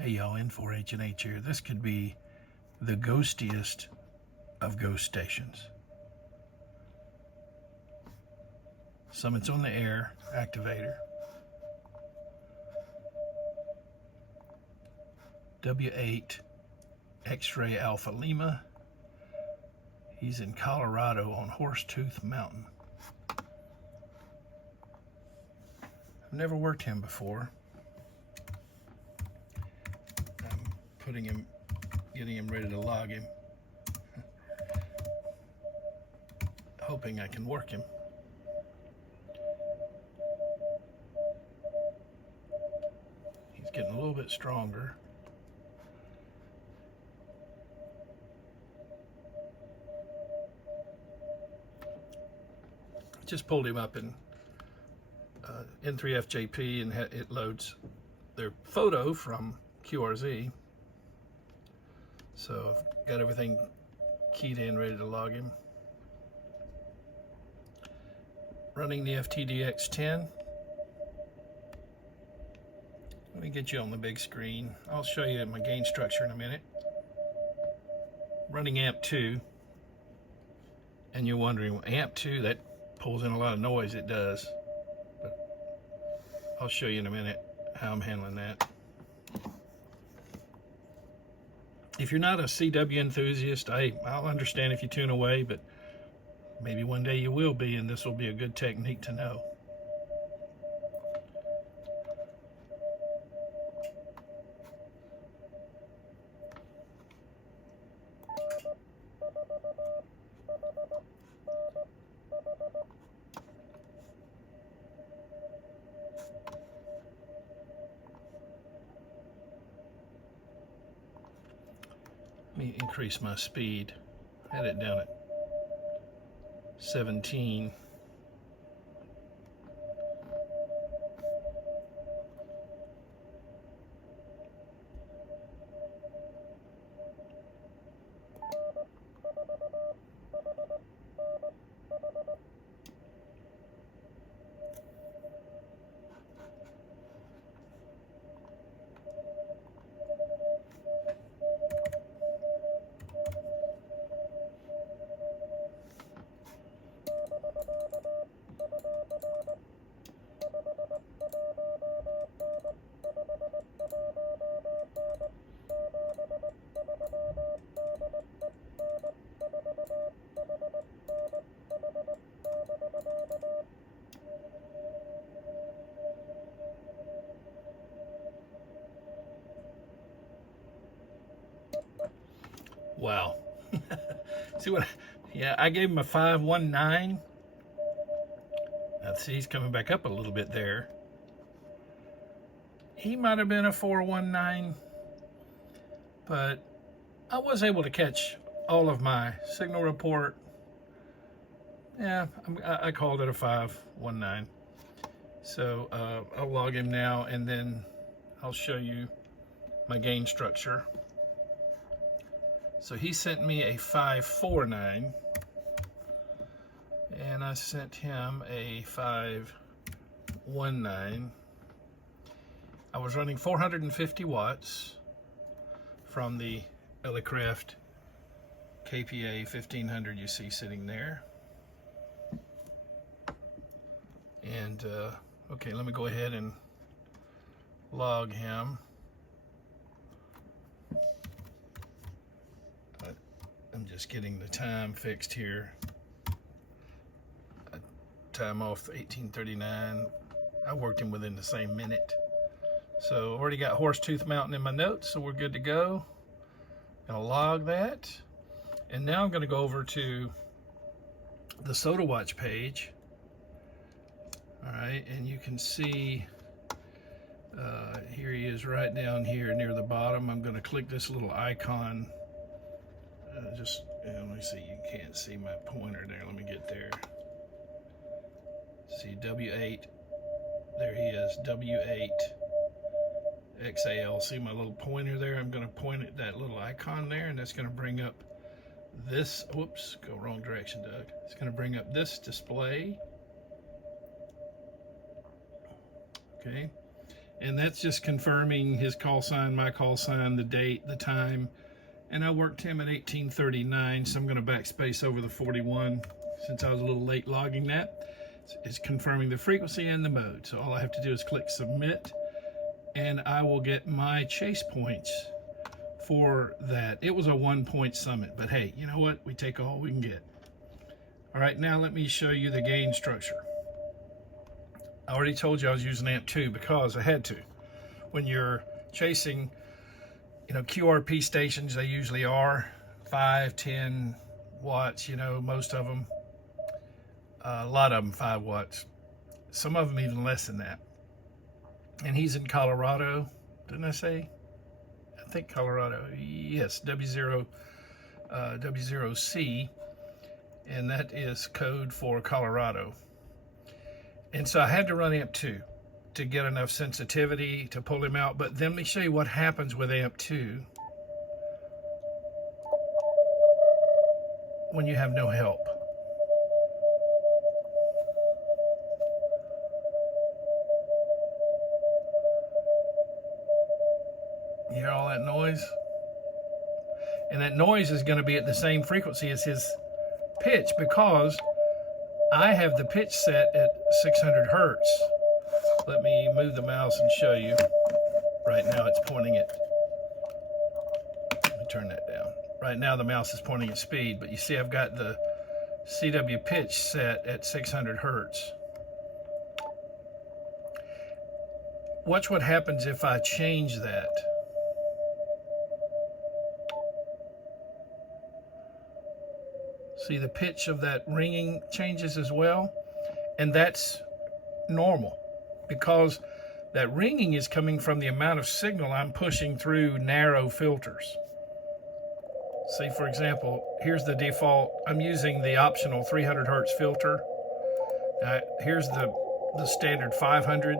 Hey y'all, N4H&H here. This could be the ghostiest of ghost stations. Summits on the air activator. W8 X-ray Alpha Lima. He's in Colorado on Horsetooth Mountain. I've never worked him before. Getting him ready to log him. Hoping I can work him. He's getting a little bit stronger. Just pulled him up in N3FJP and it loads their photo from QRZ. So I've got everything keyed in, ready to log him. Running the FTDX10. Let me get you on the big screen. I'll show you my gain structure in a minute. Running amp 2. And you're wondering, amp 2, that pulls in a lot of noise. It does. But I'll show you in a minute how I'm handling that. If you're not a CW enthusiast, I'll understand if you tune away, but maybe one day you will be, and this will be a good technique to know. Let me increase my speed. I had it down at 17. Wow. See what? Yeah, I gave him a 519. Now see, he's coming back up a little bit there. He might have been a 419, but I was able to catch all of my signal report. Yeah, I called it a 519. So I'll log him now, and then I'll show you my gain structure. So he sent me a 549, and I sent him a 519. I was running 450 watts from the Elecraft KPA 1500 you see sitting there. And okay, let me go ahead and log him. I'm just getting the time fixed here. Time off 1839. I worked him within the same minute. So already got Horsetooth Mountain in my notes, so we're good to go. Gonna log that. And now I'm gonna go over to the SOTAwatch page. All right, and you can see here he is right down here near the bottom. I'm gonna click this little icon. Let me see, you can't see my pointer there. Let me get there. See W8, there he is, W8 XAL. See my little pointer there? I'm going to point at that little icon there, and that's going to bring up this, whoops, go wrong direction, Doug. It's going to bring up this display. Okay, And that's just confirming his call sign, my call sign, the date, the time. And I worked him at 1839, so I'm going to backspace over the 41 since I was a little late logging that. It's confirming the frequency and the mode. So all I have to do is click submit, and I will get my chase points for that. It was a 1-point summit, but hey, you know what? We take all we can get. All right, now let me show you the gain structure. I already told you I was using AMP2 because I had to. When you're chasing, you know, QRP stations, they usually are 5, 10 watts, you know, most of them. A lot of them 5 watts. Some of them even less than that. And he's in Colorado, didn't I say? I think Colorado, yes, W0C, and that is code for Colorado. And so I had to run AMP2 to get enough sensitivity to pull him out. But then let me show you what happens with AMP2 when you have no help. You hear all that noise? And that noise is going to be at the same frequency as his pitch because I have the pitch set at 600 hertz. Let me move the mouse and show you. Right now it's pointing at, let me turn that down. Right now the mouse is pointing at speed, but you see I've got the CW pitch set at 600 hertz. Watch what happens if I change that. See, the pitch of that ringing changes as well, and that's normal because that ringing is coming from the amount of signal I'm pushing through narrow filters. See, for example, here's the default. I'm using the optional 300 hertz filter. Here's the standard 500.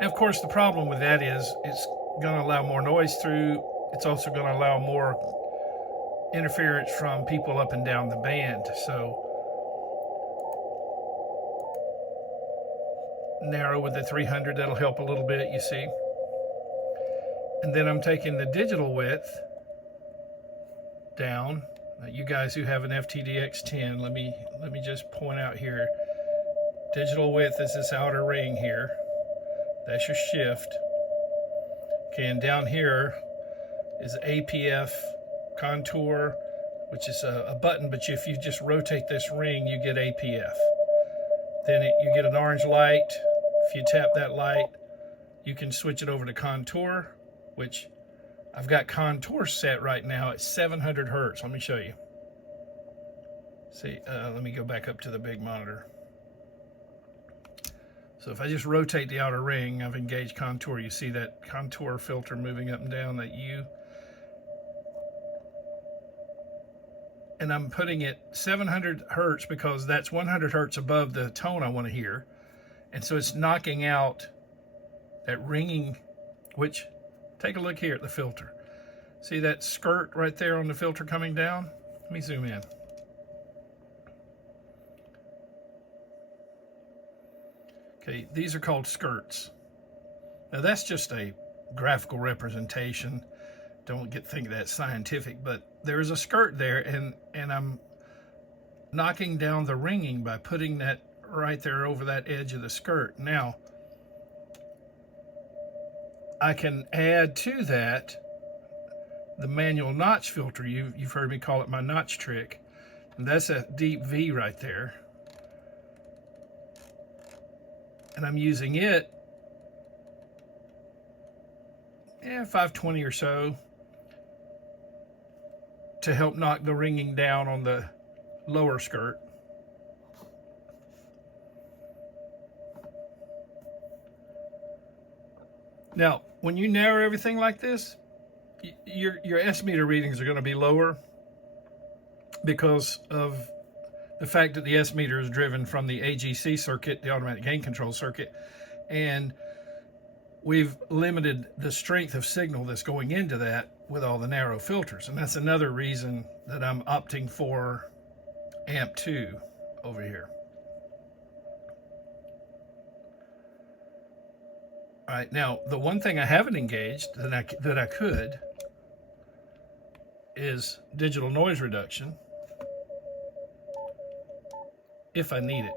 And of course, the problem with that is it's going to allow more noise through. It's also going to allow more interference from people up and down the band. So narrow with the 300, that'll help a little bit, you see. And then I'm taking the digital width down. Now, you guys who have an FTDX10, let me just point out here. Digital width is this outer ring here. That's your shift. Okay, and down here is APF contour, which is a button, but if you just rotate this ring, you get APF. Then you get an orange light. If you tap that light, you can switch it over to contour, which I've got contour set right now at 700 hertz. Let me show you. See, let me go back up to the big monitor. So if I just rotate the outer ring, I've engaged contour. You see that contour filter moving up and down, that U. And I'm putting it 700 hertz because that's 100 hertz above the tone I want to hear. And so it's knocking out that ringing, which, take a look here at the filter. See that skirt right there on the filter coming down? Let me zoom in. Okay, these are called skirts. Now that's just a graphical representation. Don't think that's scientific, but there's a skirt there, and I'm knocking down the ringing by putting that right there over that edge of the skirt. Now, I can add to that the manual notch filter. You've heard me call it my notch trick, and that's a deep V right there. And I'm using it, 520 or so, to help knock the ringing down on the lower skirt. Now, when you narrow everything like this, your S meter readings are going to be lower because of the fact that the S meter is driven from the AGC circuit, the automatic gain control circuit, and we've limited the strength of signal that's going into that with all the narrow filters. And that's another reason that I'm opting for AMP2 over here. All right, now the one thing I haven't engaged that I could is digital noise reduction if I need it.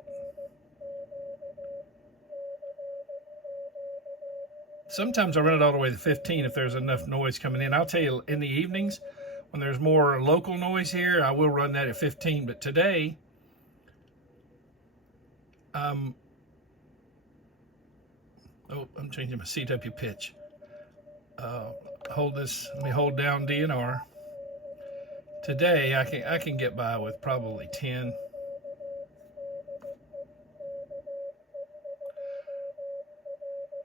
Sometimes I run it all the way to 15 if there's enough noise coming in. I'll tell you, in the evenings, when there's more local noise here, I will run that at 15. But today, I'm changing my CW pitch. Hold this, let me hold down DNR. Today, I can get by with probably 10.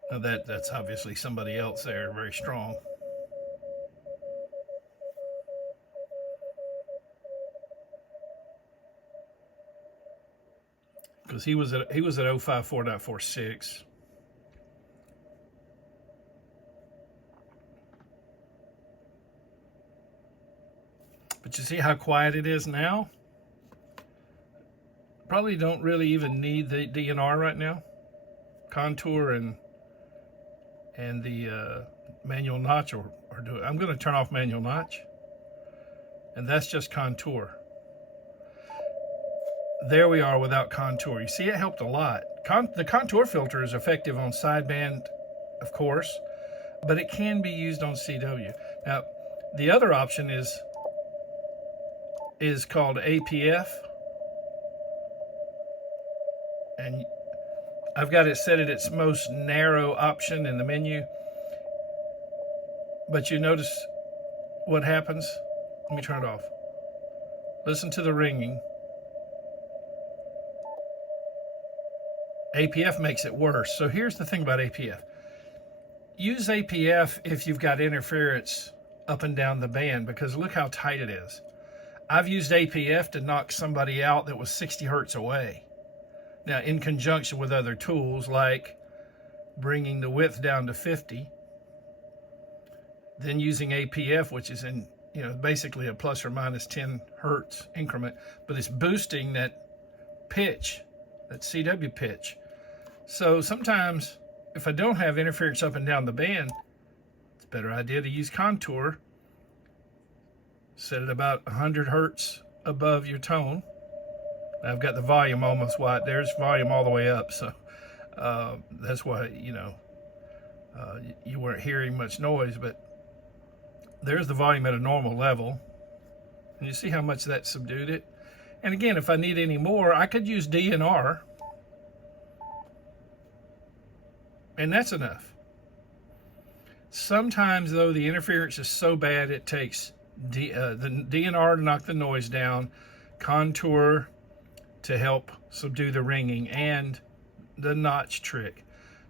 Now that's obviously somebody else there, very strong. Because he was at 054.46. But you see how quiet it is now? Probably don't really even need the DNR right now. Contour and the manual notch are doing. I'm going to turn off manual notch, and that's just contour. There we are without contour. You see, it helped a lot. The contour filter is effective on sideband, of course, but it can be used on CW. Now, the other option is called APF, and I've got it set at its most narrow option in the menu. But you notice what happens? Let me turn it off. Listen to the ringing. APF makes it worse. So here's the thing about APF. Use APF if you've got interference up and down the band, because look how tight it is. I've used APF to knock somebody out that was 60 hertz away. Now, in conjunction with other tools like bringing the width down to 50, then using APF, which is in, basically a plus or minus 10 hertz increment, but it's boosting that pitch, that CW pitch. So sometimes if I don't have interference up and down the band, it's a better idea to use contour. Set it about 100 hertz above your tone. I've got the volume almost wide. There's volume all the way up, so that's why, you weren't hearing much noise, but there's the volume at a normal level. And you see how much that subdued it? And again, if I need any more, I could use DNR, and that's enough. Sometimes, though, the interference is so bad, it takes the DNR to knock the noise down, contour to help subdue the ringing, and the notch trick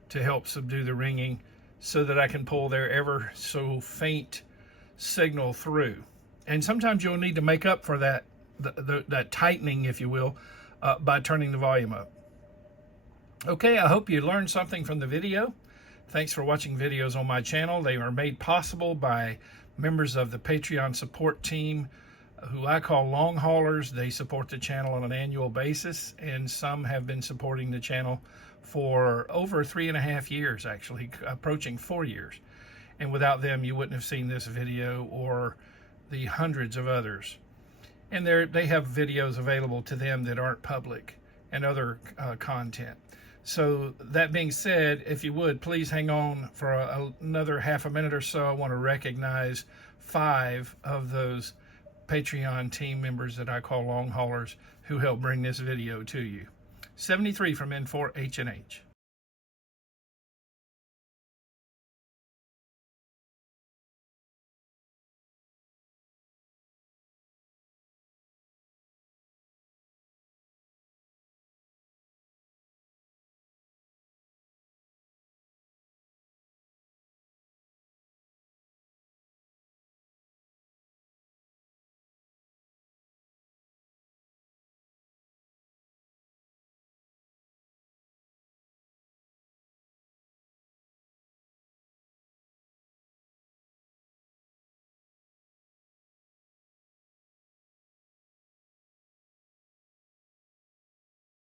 to help subdue the ringing, so that I can pull their ever so faint signal through. And sometimes you'll need to make up for that tightening, if you will, by turning the volume up. Okay, I hope you learned something from the video. Thanks for watching videos on my channel. They are made possible by members of the Patreon support team, who I call long haulers. They support the channel on an annual basis, and some have been supporting the channel for over 3.5 years, actually, approaching 4 years. And without them, you wouldn't have seen this video or the hundreds of others. And they have videos available to them that aren't public, and other content. So that being said, if you would, please hang on for another half a minute or so. I want to recognize 5 of those Patreon team members that I call long haulers, who help bring this video to you. 73 from N4H&H.